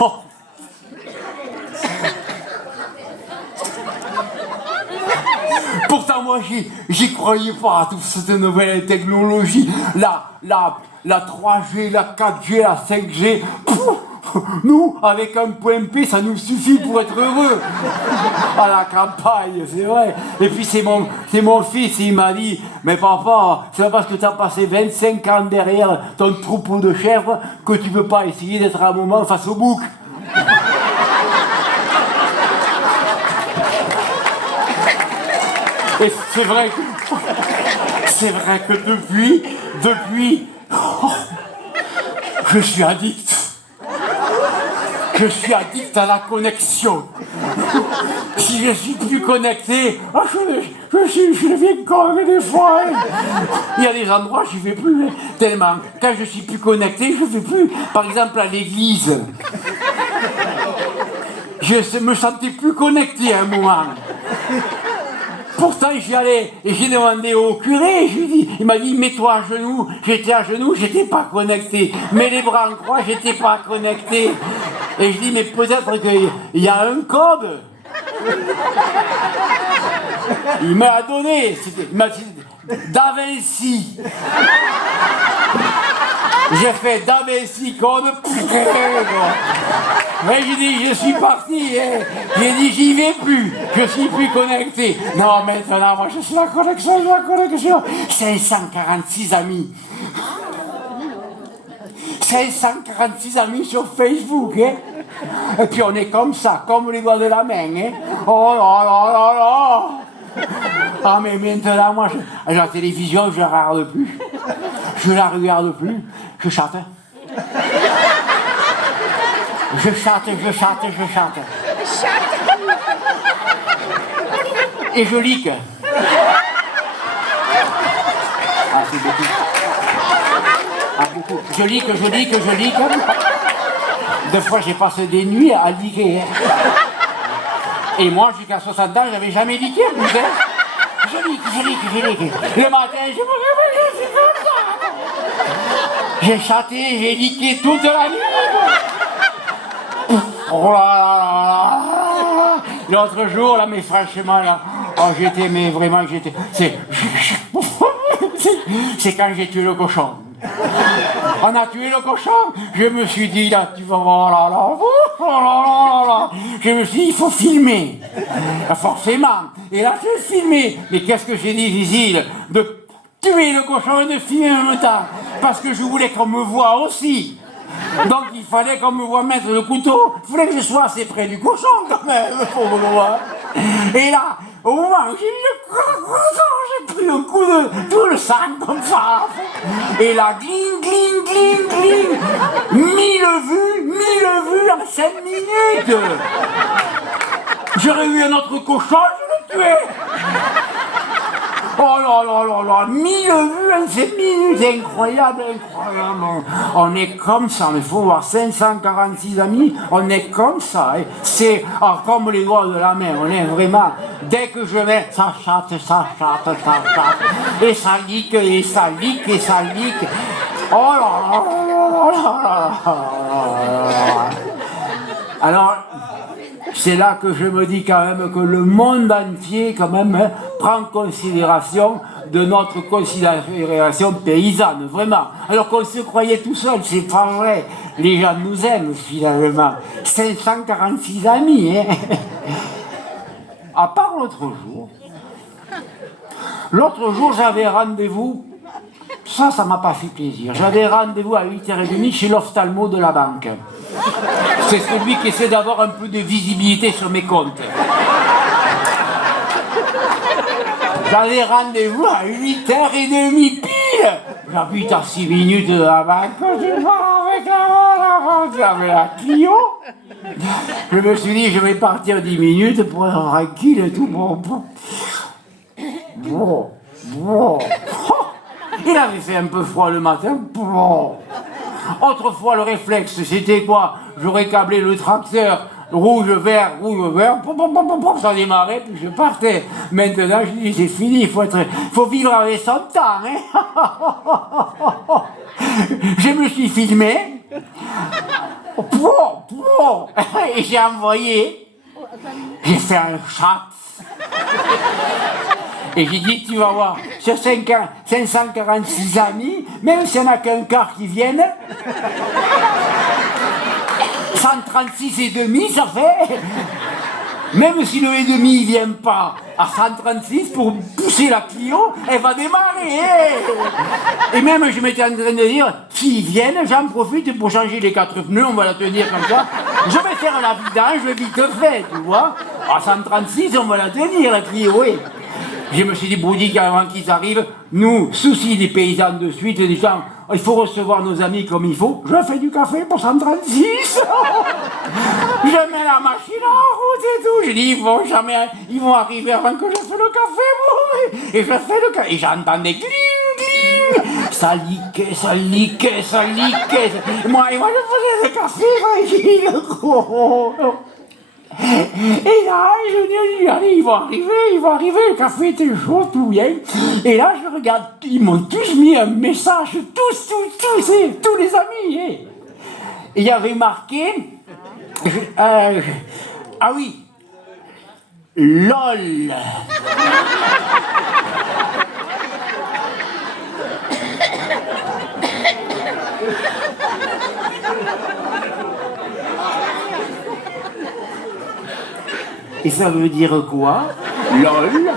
Oh. Pourtant, moi, j'y croyais pas à toute cette nouvelle technologie. La 3G, la 4G, la 5G. Nous, avec un point P, ça nous suffit pour être heureux. À la campagne, c'est vrai. Et puis c'est mon fils, il m'a dit, mais papa, c'est pas parce que tu as passé 25 ans derrière ton troupeau de chèvres que tu peux pas essayer d'être un moment face au bouc. Et c'est vrai que depuis, je suis addict. Je suis addict à la connexion. Si je suis plus connecté, je deviens con des fois. Hein. Il y a des endroits où je ne vais plus, hein, tellement. Quand je suis plus connecté, je ne vais plus. Par exemple, à l'église. Je me sentais plus connecté à un moment. Pourtant, j'y allais et j'ai demandé au curé, il m'a dit, mets-toi à genoux. J'étais à genoux, j'étais pas connecté. Mets les bras en croix, j'étais pas connecté. Et je dis, mais peut-être qu'il y a un code. Il m'a donné, il m'a dit, Da Vinci. J'ai fait Da Vinci code. Mais j'ai dit, je suis parti, hein. J'ai dit, j'y vais plus, je suis plus connecté. Non, maintenant, moi, je suis la connexion. 546 amis. 546 amis sur Facebook, hein. Et puis on est comme ça, comme les doigts de la main, hein. Oh là là là là. Ah, mais maintenant, moi, la télévision, je la regarde plus. Je la regarde plus, je chatte. Je chatte. Et je lique. Ah, c'est beaucoup. Ah, beaucoup. Je lique. Des fois, j'ai passé des nuits à liquer. Et moi, jusqu'à 60 ans, j'avais jamais liqué, plus, hein. Je lique. Le matin, je me réveille, je suis comme ça. J'ai chatté, j'ai liqué toute la nuit. Oh là là. L'autre jour, là, mais franchement, là, oh, c'est quand j'ai tué le cochon. On a tué le cochon, je me suis dit, là, tu vas voir, là. Je me suis dit, il faut filmer. Forcément. Et là, j'ai filmé. Mais qu'est-ce que j'ai difficile de tuer le cochon et de filmer en même temps. Parce que je voulais qu'on me voie aussi. Donc il fallait qu'on me voie mettre le couteau, il fallait que je sois assez près du cochon quand même, pour me voir. Et là, au moment où j'ai mis le couteau, j'ai pris un coup de tout le sang comme ça. Et là, gling. 1000 vues en 5 minutes. J'aurais eu un autre cochon, je le tuais. Oh là, 1000 vues en 5 minutes, incroyable. On est comme ça, mais il faut voir 546 amis, on est comme ça. Hein. C'est comme les doigts de la main, on est vraiment, dès que je vais, ça chatte. Et ça lique. Oh là. Alors, c'est là que je me dis quand même que le monde entier quand même prend considération de notre considération paysanne, vraiment. Alors qu'on se croyait tout seul, c'est pas vrai. Les gens nous aiment finalement. 546 amis, hein. À part l'autre jour j'avais rendez-vous, ça m'a pas fait plaisir, j'avais rendez-vous à 8h30 chez l'ophtalmo de la banque. C'est celui qui essaie d'avoir un peu de visibilité sur mes comptes. J'avais rendez-vous à 8h30 pile. J'habite à 6 minutes de la banque. Je pars avec la Clio. Je me suis dit, je vais partir 10 minutes pour être tranquille et tout. Bon. Il avait fait un peu froid le matin. Autrefois, le réflexe, c'était quoi? J'aurais câblé le tracteur, rouge, vert, ça démarrait, puis je partais. Maintenant, je dis, c'est fini, il faut vivre avec son temps. Hein. Je me suis filmé Et j'ai envoyé, j'ai fait un chat. Et j'ai dit, tu vas voir, sur 546 amis, même s'il n'y en a qu'un quart qui viennent, 136 et demi, ça fait. Même si le et demi ne vient pas à 136 pour pousser la Clio, elle va démarrer. Et même je m'étais en train de dire, s'ils viennent, j'en profite pour changer les 4 pneus, on va la tenir comme ça. Je vais faire la vidange vite fait, tu vois. À 136, on va la tenir, la Clio, oui. Je me suis dit, Boudic, avant qu'ils arrivent, nous, soucis des paysans de suite, des gens, il faut recevoir nos amis comme il faut. Je fais du café pour 136. Je mets la machine en route et tout. Je dis, ils vont arriver avant que je fasse le café, moi. Et je fais le café. Et j'entendais gling, gling. Ça liquait. Moi, je faisais le café, et là, je dis, allez, ils vont arriver, le café était chaud, tout bien. Et là, je regarde, ils m'ont tous mis un message, tous les amis. Et il y avait marqué, ah oui, LOL. Et ça veut dire quoi? LOL.